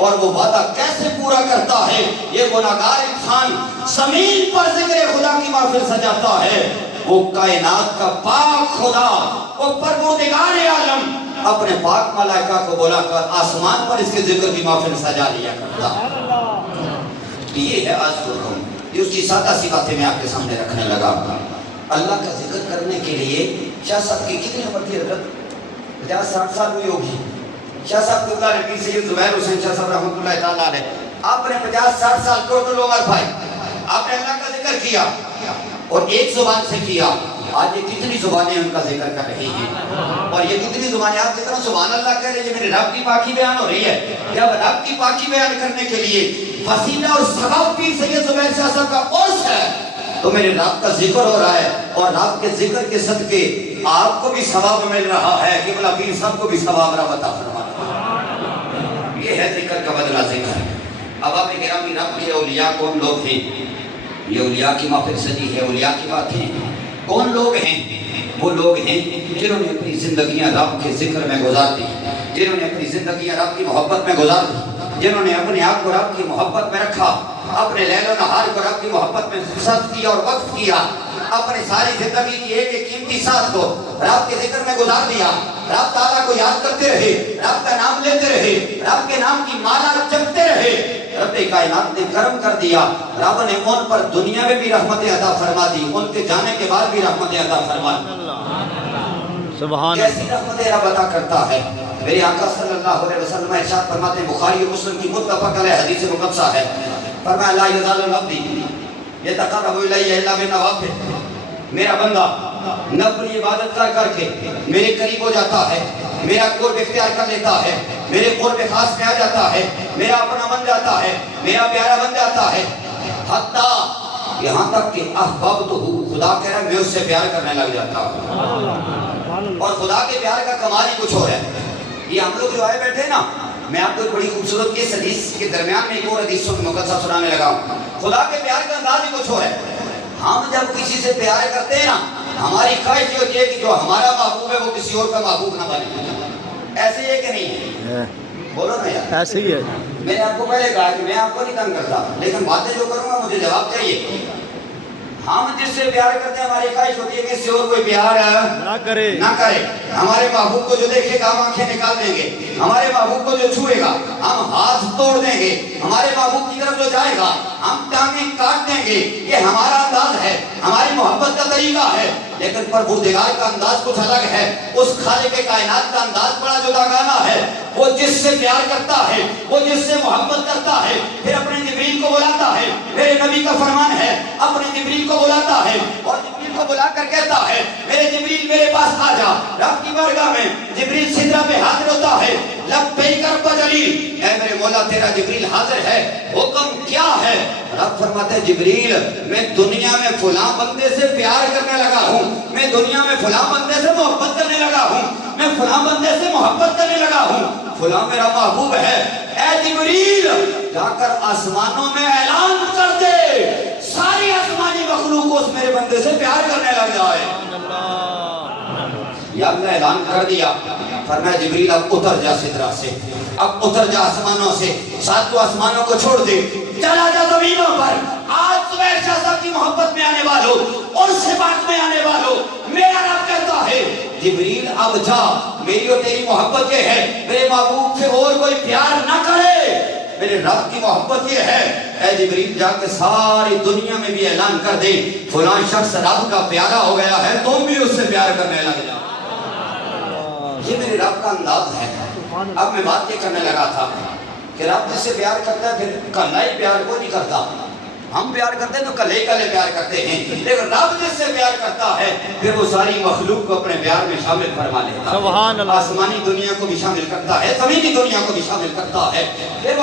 اور وہ وعدہ کیسے پورا کرتا ہے. یہ گناہگار انسان زمین پر ذکر خدا کی محفل سجاتا ہے. وہ کائنات کا پاک خدا، وہ پروردگار عالم اپنے پاک ملائکہ کو بولا کر آسمان پر اس کے ذکر کی محفل سجا لیا کرتا. یہ ہے آج کو ہم یہ اس کی سادہ سی باتیں میں آپ کے سامنے رکھنے لگا. اللہ کا ذکر کرنے کے لیے شاہ صاحب کی کتنی عمر تھی حضرت؟ 50-60 سال ہوئی ہوگی. شاہ صاحب کو اللہ نے پیر سید زبیر حسین شاہ صاحب رحمۃ اللہ تعالیٰ علیہ، آپ نے 50-60 سال ٹوٹل عمر بھائی آپ نے اللہ کا ذکر کیا اور ایک زبان سے کیا. آج یہ کتنی زبانیں ان کا ذکر کر رہی ہیں اور یہ کتنی زبانیں آپ جتنا سبحان اللہ کہہ رہے ہیں. میرے رب کی پاکی بیان ہو رہی ہے. جب رب کی پاکی بیان کرنے کے لیے وسیلہ اور سبب پیر سید زبیر شاہ صاحب کا عرس ہے تو میرے رب کا ذکر ہو رہا ہے اور رب کے ذکر کے صدقے آپ کو بھی ثواب مل رہا ہے کہ بلا پیر صاحب کو بھی ثواب رب عطا فرمانا. یہ ہے ذکر کا بدلہ ذکر. اب آپ گرامی رب کے اولیاء کون لوگ ہیں؟ یہ اولیاء کی محفل سجی ہے، اولیاء کی باتیں. کون لوگ ہیں؟ وہ لوگ ہیں جنہوں نے اپنی زندگیاں رب کے ذکر میں گزار دی، جنہوں نے اپنی زندگیاں رب کی محبت میں گزار دی، جنہوں نے اپنے آپ کو رب کی محبت میں رکھا، اپنے لیل و نہار کو رب کی محبت میں صرف کیا اور وقف کیا، اپنے ساری زندگی کی ایک ایک قیمتی ساتھ کو رب کے ذکر میں گزار دیا. رب تعالیٰ کو یاد کرتے رہے، رب کا نام لیتے رہے، رب کے نام کی مالا جپتے رہے. رب کائنات نے کرم کر دیا. رب نے ان پر دنیا میں بھی رحمتیں عطا فرما دی، ان کے جانے کے بعد بھی رحمتیں عطا فرما دی. سبحان کیسی رحمتیں رب عطا کرتا ہے. میرے آقا صلی اللہ علیہ وسلم ارشاد فرماتے ہیں، بخاری اور مسلم کی متفق علیہ حدیث مقدسہ ہے، فرمایا لا یزال العبد یتقرب الی الا بالنوافل. میرا بندہ نفلی عبادت کر کر کے میرے قریب ہو جاتا ہے، میرا قرب اختیار کر لیتا ہے، میرے قرب خاص میں آ جاتا ہے، میرا اپنا بن جاتا ہے، میرا پیارا بن جاتا ہے. حتیٰ یہاں تک کہ احببتہ، خدا کہہ رہا ہے میں اس سے پیار کرنے لگ جاتا ہوں. اور خدا کے پیار کا کمال ہی کچھ اور ہے. یہ ہم لوگ جو آئے بیٹھے نا، میں آپ کو ایک بڑی خوبصورت اس حدیث کے درمیان میں ایک اور حدیث مقدسہ سنانے لگا ہوں. خدا کے پیار کا انداز ہی کچھ اور ہے. ہم جب کسی سے پیار کرتے ہیں نا، ہماری خواہش یہ ہوتی ہے کہ جو ہمارا محبوب ہے وہ کسی اور کا محبوب نہ بنے. ایسے ہے کہ نہیں ہے؟ بولو نا یار. ایسے ہی ہے. میں نے آپ کو پہلے کہا کہ میں آپ کو نہیں تنگ کرتا، لیکن باتیں جو کروں گا مجھے جواب چاہیے. ہم جس سے پیار کرتے ہیں ہماری خواہش ہوتی ہے کہ اس سے اور کوئی پیار نہ کرے. ہمارے محبوب کو جو دیکھے گا ہم آنکھیں نکال دیں گے، ہمارے محبوب کو جو چھوئے گا ہم ہاتھ توڑ دیں گے، ہمارے محبوب کی طرف جو جائے گا ہم ٹانگیں کاٹ دیں گے. یہ ہمارا انداز ہے، ہماری محبت کا طریقہ ہے. لیکن پروردگار کا انداز کچھ الگ ہے. اس خالق کائنات کا انداز بڑا جداگانہ ہے. وہ جس سے پیار کرتا ہے، وہ جس سے محبت کرتا ہے، پھر اپنے جبریل کو بلاتا ہے. میرے نبی کا فرمان ہے، اپنے جبریل کو بلاتا ہے اور جبریل کو بلا کر کہتا ہے میرے جبریل میرے پاس آ جا. رب کی بارگاہ میں جبریل سدرہ پہ حاضر ہوتا ہے. لبیک رب جلیل، اے میرے مولا تیرا جبریل حاضر ہے، حکم کیا ہے؟ رب فرماتے ہیں جبریل میں دنیا میں فلاں بندے سے پیار کرنے لگا ہوں، میں دنیا میں فلاں بندے سے محبت کرنے لگا ہوں، میں فلاں بندے سے محبت کرنے لگا ہوں، فلاں میرا محبوب ہے. اے جبریل جا کر آسمانوں میں اعلان کر دے ساری آسمانی مخلوق اس میرے بندے سے پیار کرنے لگ جائے. یا اللہ اعلان کر دیا. فرمایا جبریل اب اتر جا سدرہ سے، اب اتر جا آسمانوں سے، ساتوں آسمانوں کو چھوڑ دے، چلا جا زمینوں پر. آج زبیر شاہ صاحب کی محبت میں آنے والوں اور صفات میں آنے والوں میرا رب کہتا ہے جبریل اب جا، میری اور تیری محبت یہ ہے میرے محبوب سے اور کوئی پیار نہ کرے. میرے رب کی محبت یہ ہے، اے جبریل جا کے ساری دنیا میں بھی اعلان کر دے فلاں شخص رب کا پیارا ہو گیا ہے، تم بھی اس سے پیار کرنے لگ جا. یہ میرے رب کا انداز ہے. اب میں بات یہ کرنے لگا تھا کہ رب جس سے پیار کرتا ہے پھر کلہ ہی پیار کو نہیں کرتا. ہم پیار کرتے ہیں تو کلے کلے پیار کرتے ہیں، لیکن رب جس سے پیار کرتا ہے پھر وہ ساری مخلوق کو اپنے پیار میں شامل فرما لیتا ہے. سبحان اللہ. آسمانی دنیا کو بھی شامل کرتا ہے، زمینی دنیا کو بھی شامل کرتا ہے. پھر وہ